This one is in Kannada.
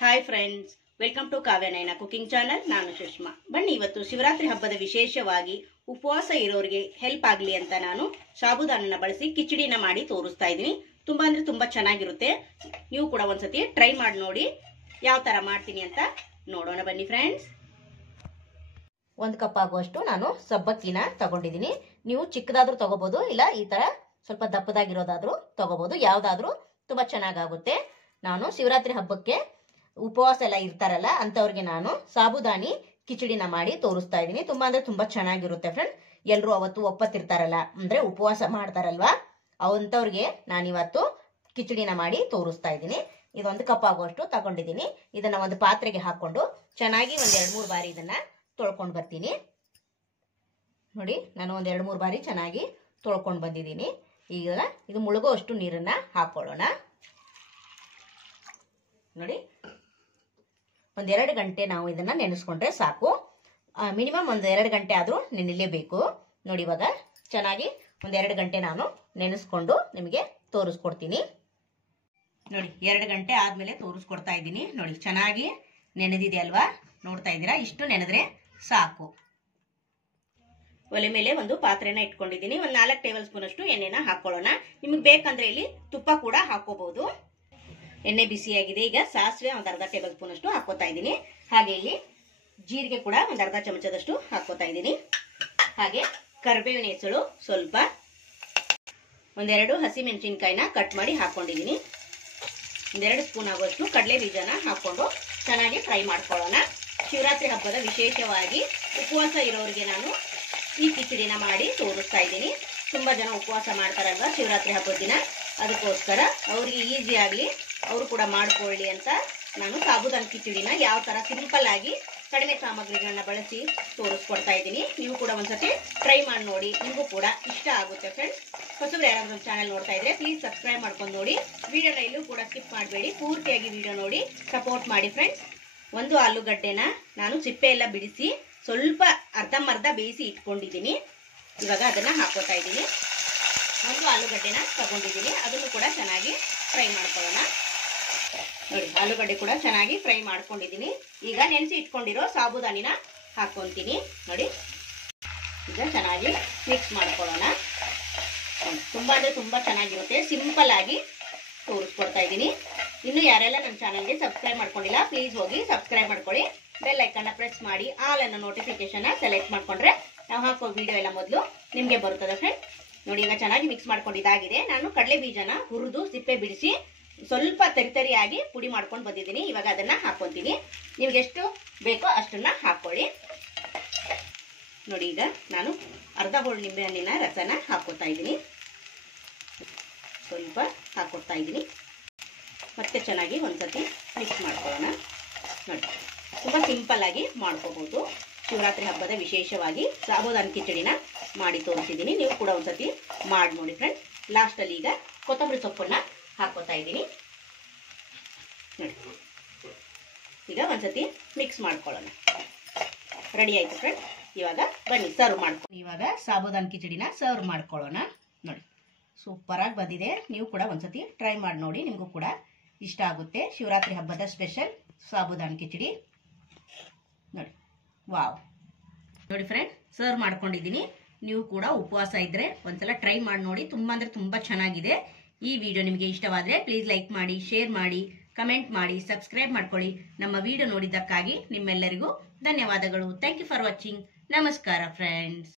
Hi friends, welcome to Kavya Nayana cooking channel. ನಾನು ಸುಷ್ಮಾ. ಬನ್ನಿ, ಇವತ್ತು ಶಿವರಾತ್ರಿ ಹಬ್ಬದ ವಿಶೇಷವಾಗಿ ಉಪವಾಸ ಇರೋರಿಗೆ ಹೆಲ್ಪ್ ಆಗಲಿ ಅಂತ ನಾನು ಸಾಬುದಾನನ ಬಳಸಿ ಕಿಚಡಿನ ಮಾಡಿ ತೋರಿಸ್ತಾ ಇದ್ದೀನಿ. ತುಂಬಾ ಅಂದ್ರೆ ತುಂಬಾ ಚೆನ್ನಾಗಿರುತ್ತೆ. ನೀವು ಕೂಡ ಒಂದ್ಸತಿ ಟ್ರೈ ಮಾಡಿ ನೋಡಿ ಯಾವ ತರ ಮಾಡ್ತೀನಿ ಅಂತ ನೋಡೋಣ. ಬನ್ನಿ ಫ್ರೆಂಡ್ಸ್. 1 ಕಪ್ ಆಗುವಷ್ಟು ನಾನು ಸಬ್ಬಕ್ಕಿನ ತಗೊಂಡಿದ್ದೀನಿ. ನೀವು ಚಿಕ್ಕದಾದ್ರೂ ತಗೋಬಹುದು, ಇಲ್ಲ ಈ ತರ ಸ್ವಲ್ಪ ದಪ್ಪದಾಗಿರೋದಾದ್ರೂ ತಗೋಬಹುದು. ಯಾವ್ದಾದ್ರೂ ತುಂಬಾ ಚೆನ್ನಾಗಾಗುತ್ತೆ. ನಾನು ಶಿವರಾತ್ರಿ ಹಬ್ಬಕ್ಕೆ ಉಪವಾಸ ಎಲ್ಲ ಇರ್ತಾರಲ್ಲ ಅಂತವ್ರಿಗೆ ನಾನು ಸಾಬುದಾನಿ ಕಿಚಡಿನ ಮಾಡಿ ತೋರಿಸ್ತಾ ಇದ್ದೀನಿ. ತುಂಬಾ ಅಂದ್ರೆ ತುಂಬಾ ಚೆನ್ನಾಗಿರುತ್ತೆ ಫ್ರೆಂಡ್. ಎಲ್ರು ಅವತ್ತು ಒಪ್ಪತ್ತಿರ್ತಾರಲ್ಲ, ಅಂದ್ರೆ ಉಪವಾಸ ಮಾಡ್ತಾರಲ್ವಾ, ಅವಂತವ್ರಿಗೆ ನಾನಿವತ್ತು ಕಿಚಡಿನ ಮಾಡಿ ತೋರಿಸ್ತಾ ಇದ್ದೀನಿ. ಇದು 1 ಕಪ್ ಆಗುವಷ್ಟು ತಗೊಂಡಿದ್ದೀನಿ. ಇದನ್ನ ಒಂದು ಪಾತ್ರೆಗೆ ಹಾಕೊಂಡು ಚೆನ್ನಾಗಿ ಒಂದ್ 2-3 ಬಾರಿ ಇದನ್ನ ತೊಳ್ಕೊಂಡು ಬರ್ತೀನಿ. ನೋಡಿ, ನಾನು ಒಂದ್ 2-3 ಬಾರಿ ಚೆನ್ನಾಗಿ ತೊಳ್ಕೊಂಡು ಬಂದಿದ್ದೀನಿ. ಈಗ ಇದು ಮುಳುಗೋ ಅಷ್ಟು ನೀರನ್ನ ಹಾಕೊಳ್ಳೋಣ. ನೋಡಿ, ಒಂದ್ 2 ಗಂಟೆ ನಾವು ಇದನ್ನ ನೆನೆಸ್ಕೊಂಡ್ರೆ ಸಾಕು. ಮಿನಿಮಮ್ ಒಂದ್ 2 ಗಂಟೆ ಆದ್ರೂ ನೆನೆಲೇಬೇಕು. ನೋಡಿ, ಇವಾಗ ಚೆನ್ನಾಗಿ ಒಂದ್ 2 ಗಂಟೆ ನಾನು ನೆನೆಸ್ಕೊಂಡು ನಿಮಗೆ ತೋರಿಸ್ಕೊಡ್ತೀನಿ. ನೋಡಿ, 2 ಗಂಟೆ ಆದ್ಮೇಲೆ ತೋರಿಸ್ಕೊಡ್ತಾ ಇದ್ದೀನಿ. ನೋಡಿ, ಚೆನ್ನಾಗಿ ನೆನೆದಿದೆ ಅಲ್ವಾ, ನೋಡ್ತಾ ಇದ್ದೀರಾ? ಇಷ್ಟು ನೆನೆದ್ರೆ ಸಾಕು. ಒಲೆ ಮೇಲೆ ಒಂದು ಪಾತ್ರೆನ ಇಟ್ಕೊಂಡಿದ್ದೀನಿ. ಒಂದ್ 4 ಟೇಬಲ್ ಸ್ಪೂನ್ ಅಷ್ಟು ಎಣ್ಣೆನ ಹಾಕೊಳ್ಳೋಣ. ನಿಮ್ಗೆ ಬೇಕಂದ್ರೆ ಇಲ್ಲಿ ತುಪ್ಪ ಕೂಡ ಹಾಕೋಬಹುದು. ಎಣ್ಣೆ ಬಿಸಿಯಾಗಿದೆ. ಈಗ ಸಾಸಿವೆ ಒಂದ್ ಅರ್ಧ ಟೇಬಲ್ ಸ್ಪೂನ್ ಅಷ್ಟು ಹಾಕೋತಾ ಇದ್ದೀನಿ. ಹಾಗೆ ಇಲ್ಲಿ ಜೀರಿಗೆ ಕೂಡ ಒಂದ್ ಅರ್ಧ ಚಮಚದಷ್ಟು ಹಾಕೋತಾ ಇದ್ದೀನಿ. ಹಾಗೆ ಕರಿಬೇವಿನ ಹೆಸರು ಸ್ವಲ್ಪ, 1-2 ಹಸಿ ಮೆಣಸಿನಕಾಯಿನ ಕಟ್ ಮಾಡಿ ಹಾಕೊಂಡಿದ್ದೀನಿ. 1-2 ಸ್ಪೂನ್ ಆಗುವಷ್ಟು ಕಡಲೆ ಬೀಜನ ಹಾಕೊಂಡು ಚೆನ್ನಾಗಿ ಫ್ರೈ ಮಾಡ್ಕೊಳ್ಳೋಣ. ಶಿವರಾತ್ರಿ ಹಬ್ಬದ ವಿಶೇಷವಾಗಿ ಉಪವಾಸ ಇರೋರಿಗೆ ನಾನು ಈ ಕಿಚಡಿನ ಮಾಡಿ ತೋರಿಸ್ತಾ ಇದ್ದೀನಿ. ತುಂಬಾ ಜನ ಉಪವಾಸ ಮಾಡ್ತಾರಲ್ವಾ ಶಿವರಾತ್ರಿ ಹಬ್ಬದ ದಿನ, ಅದಕ್ಕೋಸ್ಕರ ಅವ್ರಿಗೆ ಈಸಿ ಆಗ್ಲಿ, ಅವರು ಕೂಡ ಮಾಡ್ಕೊಳ್ಳಿ ಅಂತ ನಾನು ಸಾಬುದಾನಿ ಕಿಚಡಿನ ಯಾವ ತರ ಸಿಂಪಲ್ ಆಗಿ ಕಡಿಮೆ ಸಾಮಗ್ರಿಗಳನ್ನ ಬಳಸಿ ತೋರಿಸ್ಕೊಡ್ತಾ ಇದ್ದೀನಿ. ನೀವು ಕೂಡ ಒಂದ್ಸತಿ ಟ್ರೈ ಮಾಡಿ ನೋಡಿ, ನಿಮಗೂ ಕೂಡ ಇಷ್ಟ ಆಗುತ್ತೆ ಫ್ರೆಂಡ್ಸ್. ಹೊಸಬ್ರು ಯಾರಾದ್ರೂ ಚಾನಲ್ ನೋಡ್ತಾ ಇದ್ರೆ ಪ್ಲೀಸ್ ಸಬ್ಸ್ಕ್ರೈಬ್ ಮಾಡ್ಕೊಂಡು ನೋಡಿ. ವಿಡಿಯೋನ ಇಲ್ಲೂ ಕೂಡ ಸ್ಕಿಪ್ ಮಾಡಬೇಡಿ, ಪೂರ್ತಿಯಾಗಿ ವಿಡಿಯೋ ನೋಡಿ ಸಪೋರ್ಟ್ ಮಾಡಿ ಫ್ರೆಂಡ್ಸ್. 1 ಆಲೂಗಡ್ಡೆನ ನಾನು ಸಿಪ್ಪೆ ಎಲ್ಲ ಬಿಡಿಸಿ ಸ್ವಲ್ಪ ಅರ್ಧಂಬರ್ಧ ಬೇಯಿಸಿ ಇಟ್ಕೊಂಡಿದ್ದೀನಿ. ಇವಾಗ ಅದನ್ನ ಹಾಕೋತಾ ಇದ್ದೀನಿ. 1 ಆಲೂಗಡ್ಡೆನ ತಗೊಂಡಿದ್ದೀನಿ, ಅದನ್ನು ಕೂಡ ಚೆನ್ನಾಗಿ ಫ್ರೈ ಮಾಡ್ಕೊಳ್ಳೋಣ. ನೋಡಿ, ಆಲೂಗಡ್ಡೆ ಕೂಡ ಚೆನ್ನಾಗಿ ಫ್ರೈ ಮಾಡ್ಕೊಂಡಿದ್ದೀನಿ. ಈಗ ನೆನೆಸಿ ಇಟ್ಕೊಂಡಿರೋ ಸಾಬುದಾನಿನ ಹಾಕೊಂತೀನಿ. ನೋಡಿ, ಈಗ ಚೆನ್ನಾಗಿ ಮಿಕ್ಸ್ ಮಾಡ್ಕೊಳ್ಳೋಣ. ತುಂಬಾ ಅಂದ್ರೆ ತುಂಬಾ ಚೆನ್ನಾಗಿರುತ್ತೆ. ಸಿಂಪಲ್ ಆಗಿ ತೋರಿಸ್ಕೊಡ್ತಾ ಇದ್ದೀನಿ. ಇನ್ನು ಯಾರೆಲ್ಲ ನನ್ನ ಚಾನಲ್ಗೆ ಸಬ್ಸ್ಕ್ರೈಬ್ ಮಾಡ್ಕೊಂಡಿಲ್ಲ ಪ್ಲೀಸ್ ಹೋಗಿ ಸಬ್ಸ್ಕ್ರೈಬ್ ಮಾಡ್ಕೊಳ್ಳಿ. ಬೆಲ್ ಐಕನ್ನ ಪ್ರೆಸ್ ಮಾಡಿ ಆಲ್ ಅನ್ನೋ ನೋಟಿಫಿಕೇಶನ್ ಸೆಲೆಕ್ಟ್ ಮಾಡ್ಕೊಂಡ್ರೆ ನಾವು ಹಾಕೋ ವಿಡಿಯೋ ಎಲ್ಲ ಮೊದಲು ನಿಮ್ಗೆ ಬರುತ್ತದೆ ಫ್ರೆಂಡ್. ನೋಡಿ, ಈಗ ಚೆನ್ನಾಗಿ ಮಿಕ್ಸ್ ಮಾಡ್ಕೊಂಡಿದ್ದಾಗಿದೆ. ನಾನು ಕಡಲೆ ಬೀಜನ ಹುರಿದು ಸಿಪ್ಪೆ ಬಿಡಿಸಿ ಸ್ವಲ್ಪ ತರಿತರಿಯಾಗಿ ಪುಡಿ ಮಾಡ್ಕೊಂಡು ಬಂದಿದ್ದೀನಿ. ಇವಾಗ ಅದನ್ನ ಹಾಕೊಂತೀನಿ. ನಿಮ್ಗೆ ಎಷ್ಟು ಬೇಕೋ ಅಷ್ಟನ್ನ ಹಾಕೊಳ್ಳಿ. ನೋಡಿ, ಈಗ ನಾನು ಅರ್ಧ ಹೋಳು ನಿಂಬೆ ಹಣ್ಣಿನ ರಸನ ಹಾಕೋತಾ ಇದ್ದೀನಿ. ಸ್ವಲ್ಪ ಹಾಕೊಡ್ತಾ ಇದ್ದೀನಿ. ಮತ್ತೆ ಚೆನ್ನಾಗಿ ಒಂದ್ಸತಿ ಮಿಕ್ಸ್ ಮಾಡ್ಕೊಳ್ಳೋಣ. ನೋಡಿ, ತುಂಬಾ ಸಿಂಪಲ್ ಆಗಿ ಮಾಡ್ಕೋಬಹುದು. ಶಿವರಾತ್ರಿ ಹಬ್ಬದ ವಿಶೇಷವಾಗಿ ಸಾಬುದಾನಿ ಕಿಚಡಿನ ಮಾಡಿ ತೋರಿಸಿದ್ದೀನಿ. ನೀವು ಕೂಡ ಒಂದ್ಸತಿ ಮಾಡಿ ನೋಡಿ ಫ್ರೆಂಡ್ಸ್. ಲಾಸ್ಟ್ ಅಲ್ಲಿ ಈಗ ಕೊತ್ತಂಬರಿ ಸೊಪ್ಪನ್ನ ಹಾಕೋತಾ ಇದ್ದೀನಿ. ನೋಡಿ, ಈಗ ಒಂದ್ಸತಿ ಮಿಕ್ಸ್ ಮಾಡ್ಕೊಳ್ಳೋಣ. ರೆಡಿ ಆಯ್ತು ಫ್ರೆಂಡ್ಸ್. ಇವಾಗ ಬನ್ನಿ ಸರ್ವ್ ಮಾಡ್ಕೊಳ್ಳಿ. ಇವಾಗ ಸಾಬುದಾನಿ ಕಿಚಡಿನ ಸರ್ವ್ ಮಾಡ್ಕೊಳ್ಳೋಣ. ನೋಡಿ, ಸೂಪರ್ ಆಗಿ ಬಂದಿದೆ. ನೀವು ಕೂಡ ಒಂದ್ಸತಿ ಟ್ರೈ ಮಾಡಿ ನೋಡಿ, ನಿಮಗೂ ಕೂಡ ಇಷ್ಟ ಆಗುತ್ತೆ. ಶಿವರಾತ್ರಿ ಹಬ್ಬದ ಸ್ಪೆಷಲ್ ಸಾಬುದಾನಿ ಕಿಚಡಿ. ನೋಡಿ, ವಾವ್. ನೋಡಿ ಫ್ರೆಂಡ್, ಸರ್ವ್ ಮಾಡ್ಕೊಂಡಿದ್ದೀನಿ. ನೀವು ಕೂಡ ಉಪವಾಸ ಇದ್ರೆ ಒಂದ್ಸಲ ಟ್ರೈ ಮಾಡಿ ನೋಡಿ. ತುಂಬಾ ಅಂದ್ರೆ ತುಂಬಾ ಚೆನ್ನಾಗಿದೆ. ಈ ವಿಡಿಯೋ ನಿಮಗೆ ಇಷ್ಟವಾದ್ರೆ ಪ್ಲೀಸ್ ಲೈಕ್ ಮಾಡಿ, ಶೇರ್ ಮಾಡಿ, ಕಮೆಂಟ್ ಮಾಡಿ, ಸಬ್ಸ್ಕ್ರೈಬ್ ಮಾಡ್ಕೊಳ್ಳಿ. ನಮ್ಮ ವಿಡಿಯೋ ನೋಡಿದ್ದಕ್ಕಾಗಿ ನಿಮ್ಮೆಲ್ಲರಿಗೂ ಧನ್ಯವಾದಗಳು. Thank you for watching. ನಮಸ್ಕಾರ ಫ್ರೆಂಡ್ಸ್.